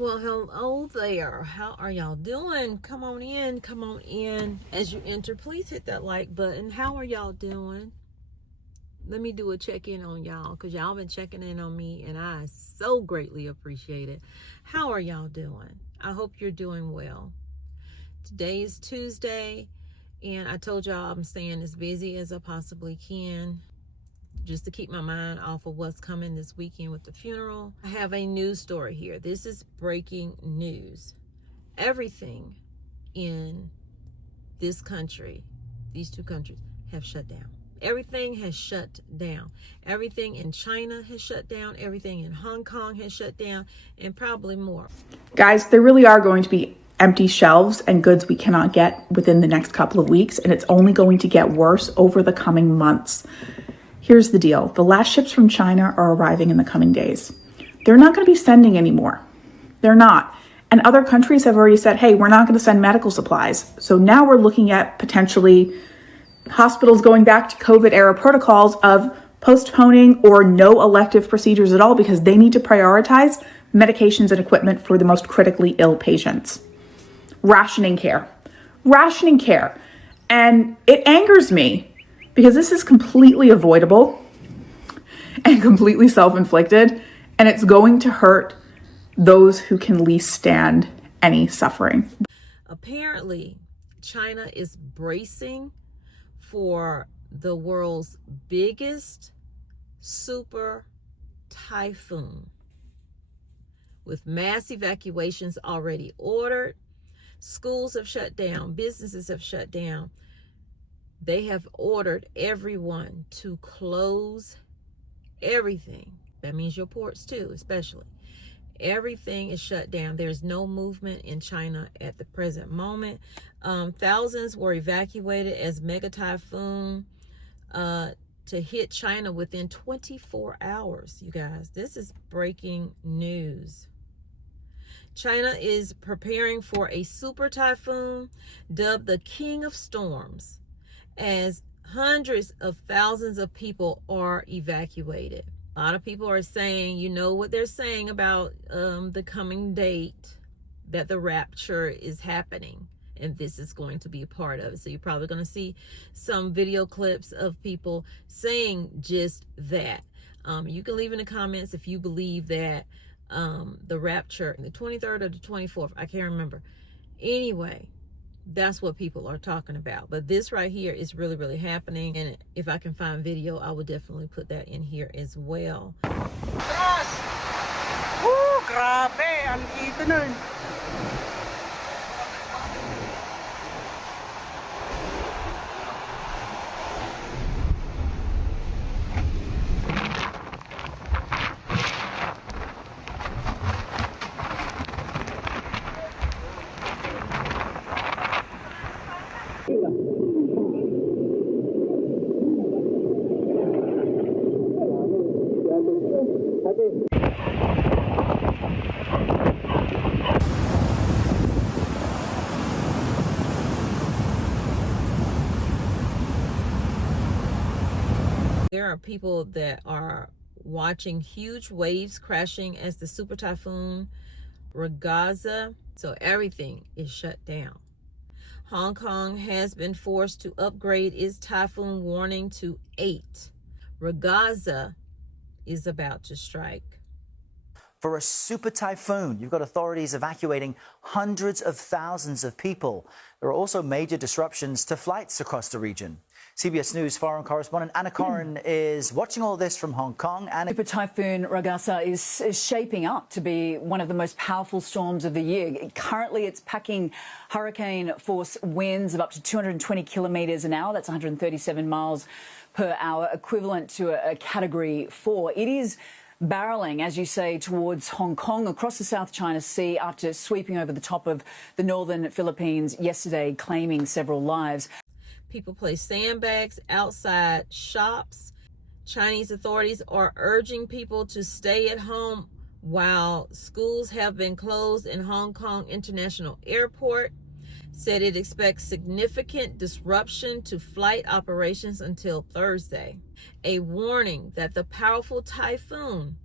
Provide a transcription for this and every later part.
Well, hello there. How are y'all doing? Come on in. As you enter, please hit that like button. How are y'all doing? Let me do a check-in on y'all, because y'all been checking in on me, and I so greatly appreciate it. How are y'all doing? I hope you're doing well. Today is Tuesday, and I told y'all I'm staying as busy as I possibly can, just to keep my mind off of what's coming this weekend with the funeral. I have a news story here. This is breaking news. Everything in this country, these two countries, have shut down. Everything has shut down. Everything in China has shut down. Everything in Hong Kong has shut down, and probably more. Guys, there really are going to be empty shelves and goods we cannot get within the next couple of weeks, and it's only going to get worse over the coming months. Here's the deal. The last ships from China are arriving in the coming days. They're not going to be sending anymore. They're not. And other countries have already said, hey, we're not going to send medical supplies. So now we're looking at potentially hospitals going back to COVID era protocols of postponing or no elective procedures at all, because they need to prioritize medications and equipment for the most critically ill patients. Rationing care. And it angers me, because this is completely avoidable and completely self-inflicted, and it's going to hurt those who can least stand any suffering. Apparently, China is bracing for the world's biggest super typhoon, with mass evacuations already ordered. Schools have shut down, businesses have shut down. They have ordered everyone to close everything. That means your ports too, especially. Everything is shut down. There's no movement in China at the present moment. Thousands were evacuated as mega typhoon to hit China within 24 hours, you guys. This is breaking news. China is preparing for a super typhoon dubbed the King of Storms, as hundreds of thousands of people are evacuated. A lot of people are saying, you know what they're saying about the coming date, that the rapture is happening, and this is going to be a part of it. So you're probably going to see some video clips of people saying just that. You can leave in the comments if you believe that the rapture, the 23rd or the 24th, I can't remember. Anyway, that's what people are talking about. But this right here is really, really happening. And if I can find video, I will definitely put that in here as well. Grabe, ang ito nun. There are people that are watching huge waves crashing as the super typhoon Ragaza. So everything is shut down. Hong Kong has been forced to upgrade its typhoon warning to 8. Ragaza is about to strike. For a super typhoon, you've got authorities evacuating hundreds of thousands of people. There are also major disruptions to flights across the region. CBS News foreign correspondent Anna Corin is watching all this from Hong Kong. Super Typhoon Ragaza is shaping up to be one of the most powerful storms of the year. Currently, it's packing hurricane force winds of up to 220 kilometres an hour. That's 137 miles per hour, equivalent to a Category 4. It is barreling, as you say, towards Hong Kong across the South China Sea after sweeping over the top of the northern Philippines yesterday, claiming several lives. People place sandbags outside shops. Chinese authorities are urging people to stay at home while schools have been closed, in Hong Kong International Airport said it expects significant disruption to flight operations until Thursday. A warning that the powerful typhoon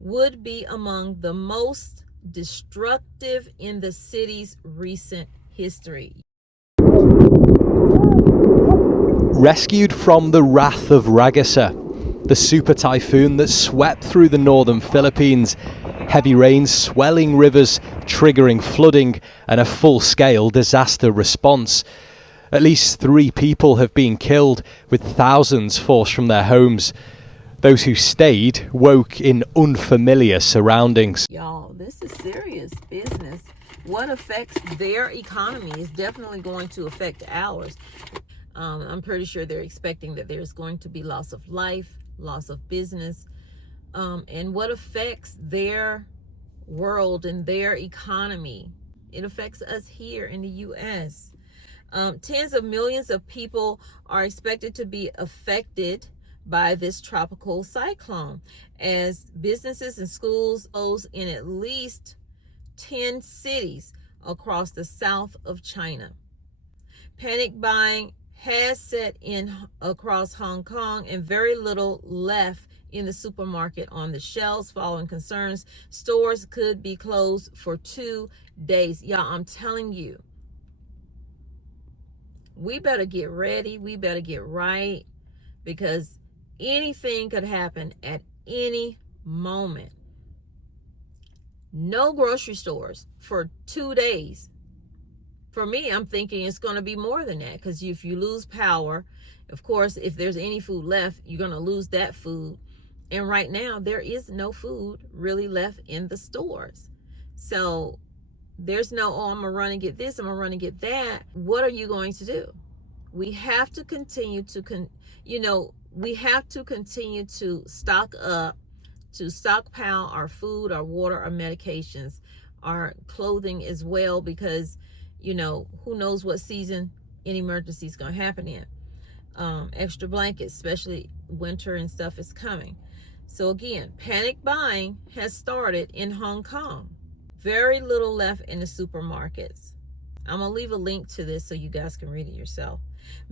would be among the most destructive in the city's recent history. Rescued from the wrath of Ragasa, the super typhoon that swept through the northern Philippines, heavy rains swelling rivers, triggering flooding and a full-scale disaster response. At least 3 people have been killed, with thousands forced from their homes. Those who stayed woke in unfamiliar surroundings. Y'all, this is serious business. What affects their economy is definitely going to affect ours. I'm pretty sure they're expecting that there's going to be loss of life, loss of business, and what affects their world and their economy. It affects us here in the U.S. Tens of millions of people are expected to be affected by this tropical cyclone, as businesses and schools close in at least 10 cities across the south of China. Panic buying has set in across Hong Kong, and very little left in the supermarket on the shelves following concerns stores could be closed for 2 days. Y'all, I'm telling you, we better get ready. We better get right, because anything could happen at any moment. No grocery stores for 2 days. For me, I'm thinking it's going to be more than that, because if you lose power, of course, if there's any food left, you're going to lose that food. And right now, there is no food really left in the stores. So there's no, oh, I'm going to run and get this, I'm going to run and get that. What are you going to do? We have to continue to, we have to continue to stock up, to stockpile our food, our water, our medications, our clothing as well, because who knows what season any emergency is going to happen in. Extra blankets, especially winter and stuff, is coming. So again, panic buying has started in Hong Kong. Very little left in the supermarkets. I'm going to leave a link to this so you guys can read it yourself.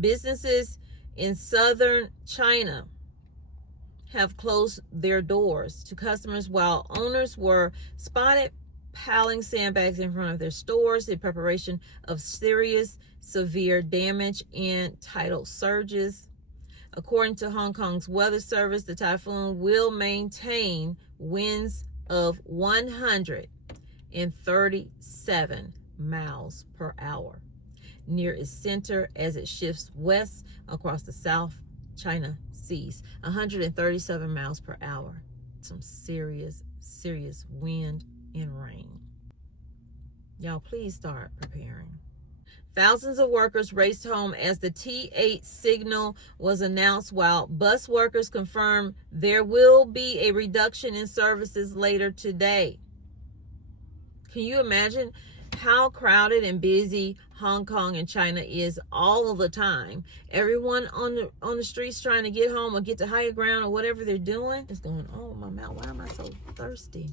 Businesses in southern China have closed their doors to customers, while owners were spotted piling sandbags in front of their stores in preparation of serious, severe damage and tidal surges. According to Hong Kong's weather service, the typhoon will maintain winds of 137 miles per hour near its center as it shifts west across the South China Seas. 137 miles per hour. Some serious, serious wind and rain. Y'all, please start preparing. Thousands of workers raced home as the T8 signal was announced, while bus workers confirmed there will be a reduction in services later today. Can you imagine how crowded and busy Hong Kong and China is all of the time? Everyone on the streets trying to get home or get to higher ground or whatever they're doing. It's going, oh, my mouth, why am I so thirsty?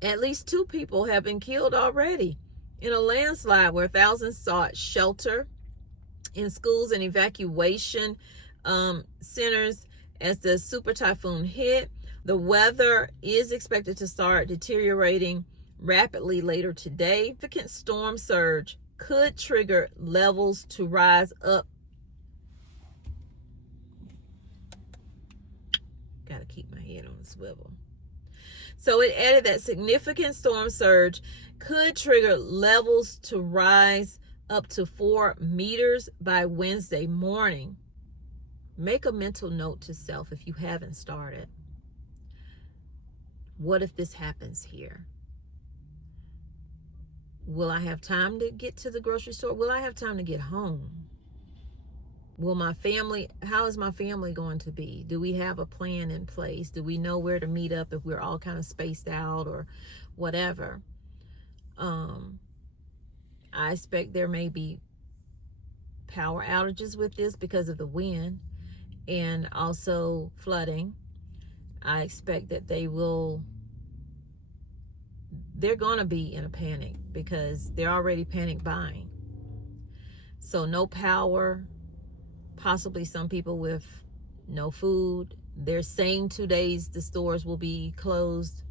At least 2 people have been killed already in a landslide where thousands sought shelter in schools and evacuation centers as the super typhoon hit. The weather is expected to start deteriorating rapidly later today. Significant storm surge could trigger levels to rise up. Gotta keep my head on the swivel. So it added that significant storm surge could trigger levels to rise up to 4 meters by Wednesday morning. Make a mental note to self if you haven't started. What if this happens here? Will I have time to get to the grocery store? Will I have time to get home? Will my family, how is my family going to be? Do we have a plan in place? Do we know where to meet up if we're all kind of spaced out or whatever? I expect there may be power outages with this because of the wind and also flooding. I expect that they're going to be in a panic because they're already panic buying. So no power, possibly some people with no food, They're saying 2 days the stores will be closed,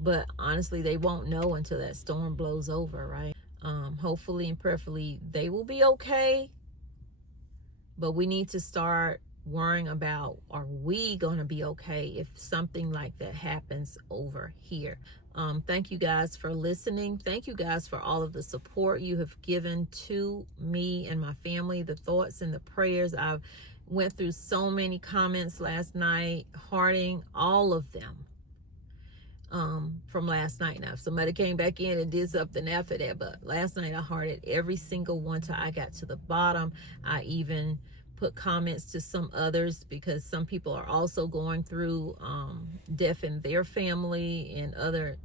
but honestly, they won't know until that storm blows over, right? Hopefully and prayerfully, they will be okay. But we need to start worrying about, are we going to be okay if something like that happens over here? Thank you guys for listening. Thank you guys for all of the support you have given to me and my family, the thoughts and the prayers. I've went through so many comments last night, hearting all of them from last night. Now, if somebody came back in and did something after that, but last night I hearted every single one till I got to the bottom. I even put comments to some others because some people are also going through death in their family and other,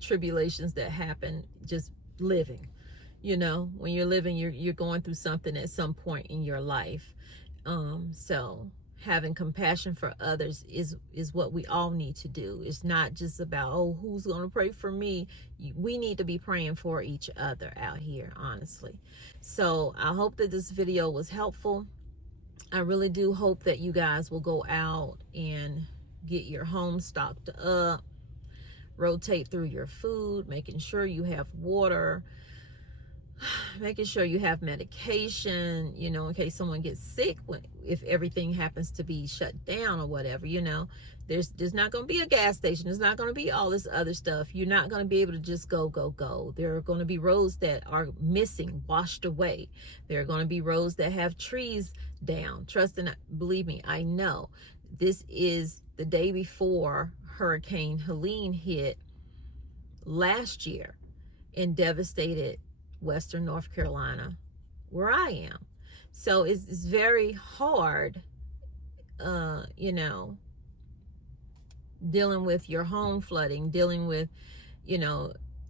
tribulations that happen just living. When you're living, you're going through something at some point in your life. So having compassion for others is what we all need to do. It's not just about, oh, who's going to pray for me? We need to be praying for each other out here, honestly. So I hope that this video was helpful. I really do hope that you guys will go out and get your home stocked up, rotate through your food, making sure you have water, making sure you have medication, in case someone gets sick, if everything happens to be shut down or whatever. There's not going to be a gas station. There's not going to be all this other stuff. You're not going to be able to just go. There are going to be roads that are missing, washed away. There are going to be roads that have trees down. Trust and believe me, I know. This is the day before Hurricane Helene hit last year and devastated Western North Carolina, where I am. So it's very hard, dealing with your home flooding, dealing with,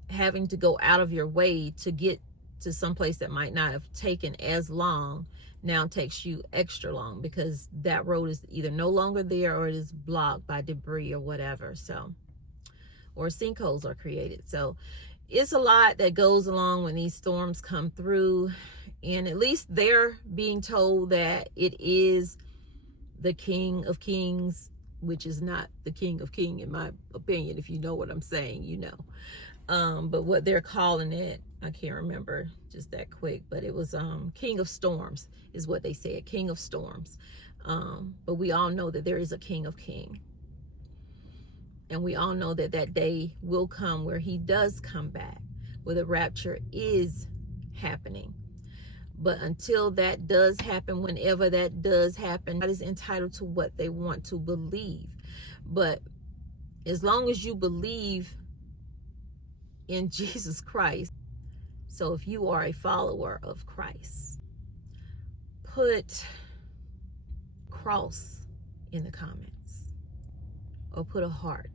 having to go out of your way to get to some place that might not have taken as long, now takes you extra long because that road is either no longer there or it is blocked by debris or whatever. So, or sinkholes are created. So it's a lot that goes along when these storms come through. And at least they're being told that it is the King of Kings, which is not the King of King, in my opinion. If you know what I'm saying, but what they're calling it, I can't remember just that quick, but it was King of Storms is what they said, King of Storms. But we all know that there is a King of King. And we all know that that day will come where he does come back, where the rapture is happening. But until that does happen, whenever that does happen, God is entitled to what they want to believe. But as long as you believe in Jesus Christ, so if you are a follower of Christ, put cross in the comments or put a heart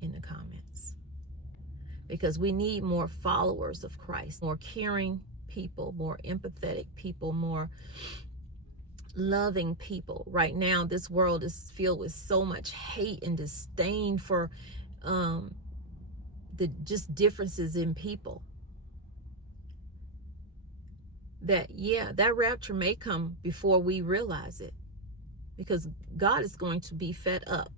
in the comments, because we need more followers of Christ, more caring people, more empathetic people, more loving people. Right now, this world is filled with so much hate and disdain for the just differences in people. That rapture may come before we realize it, because God is going to be fed up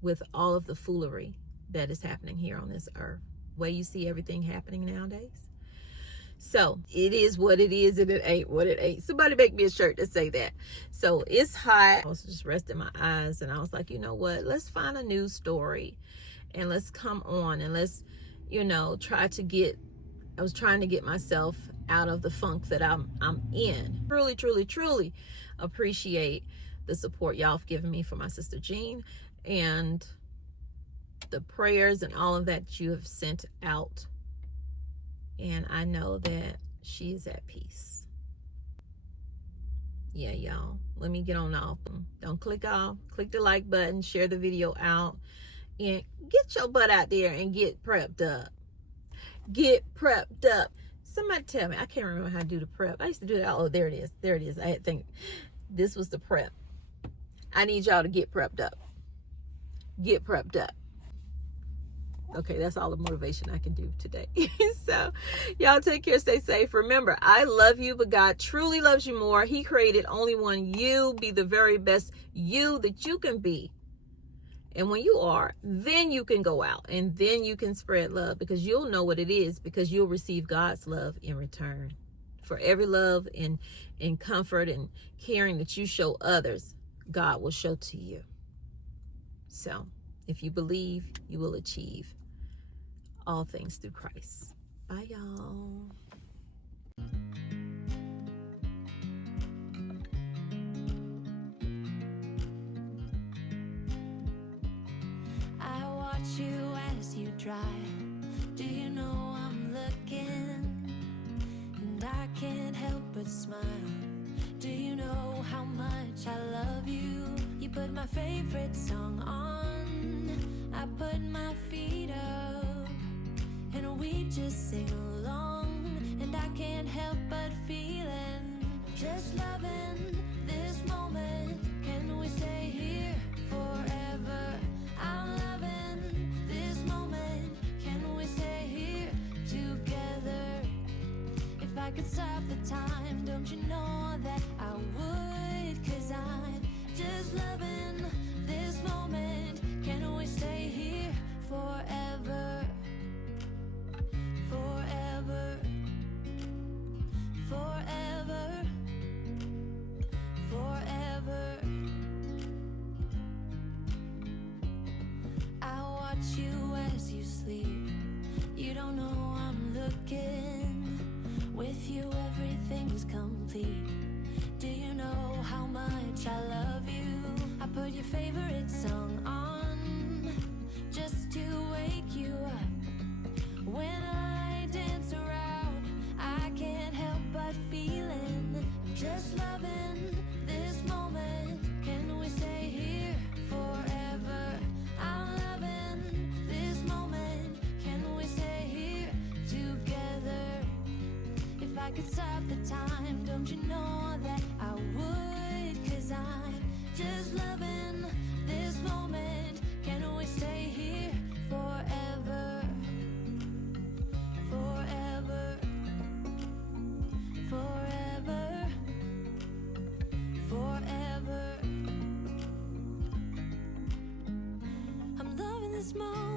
with all of the foolery that is happening here on this earth. The way you see everything happening nowadays. So it is what it is, and it ain't what it ain't. Somebody make me a shirt to say that. So it's hot. I was just resting my eyes, and I was like, you know what? Let's find a news story, and let's come on, and let's, try to get. I was trying to get myself out of the funk that I'm in. Truly, truly, truly appreciate the support y'all have given me for my sister Jean, and the prayers and all of that you have sent out. And I know that she is at peace. Yeah, y'all. Let me get on off. Don't click off. Click the like button. Share the video out. And get your butt out there and get prepped up. Get prepped up. Somebody tell me. I can't remember how to do the prep. I used to do that. Oh, there it is. There it is. I had to think. This was the prep. I need y'all to get prepped up. Get prepped up. Okay, that's all the motivation I can do today. So y'all take care, stay safe. Remember, I love you, but God truly loves you more. He created only one you. Be the very best you that you can be. And when you are, then you can go out and then you can spread love, because you'll know what it is, because you'll receive God's love in return. For every love and comfort and caring that you show others, God will show to you. So if you believe, you will achieve all things through Christ. Bye, y'all. I watch you as you drive. Do you know I'm looking? And I can't help but smile. Do you know how much I love you? You put my favorite song on. I put my feet up, and we just sing along. And I can't help but feeling, just loving this moment. Can we stay here forever? I'm loving this moment. Can we stay here together? If I could stop the time, don't you know that I would? 'Cause I'm just loving this moment. Can we stay here forever? Forever. Forever. Forever. I watch you as you sleep. You don't know I'm looking. With you everything's complete. Do you know how much I love you? I put your favorite song on just to wake you up. When I dance around, I can't help but feeling, just loving this moment. Can we stay here forever? I'm loving this moment. Can we stay here together? If I could stop the time, don't you know that I would? 'Cause I'm just loving this moment. Can we stay here forever? Forever. Forever. Forever. I'm loving this moment.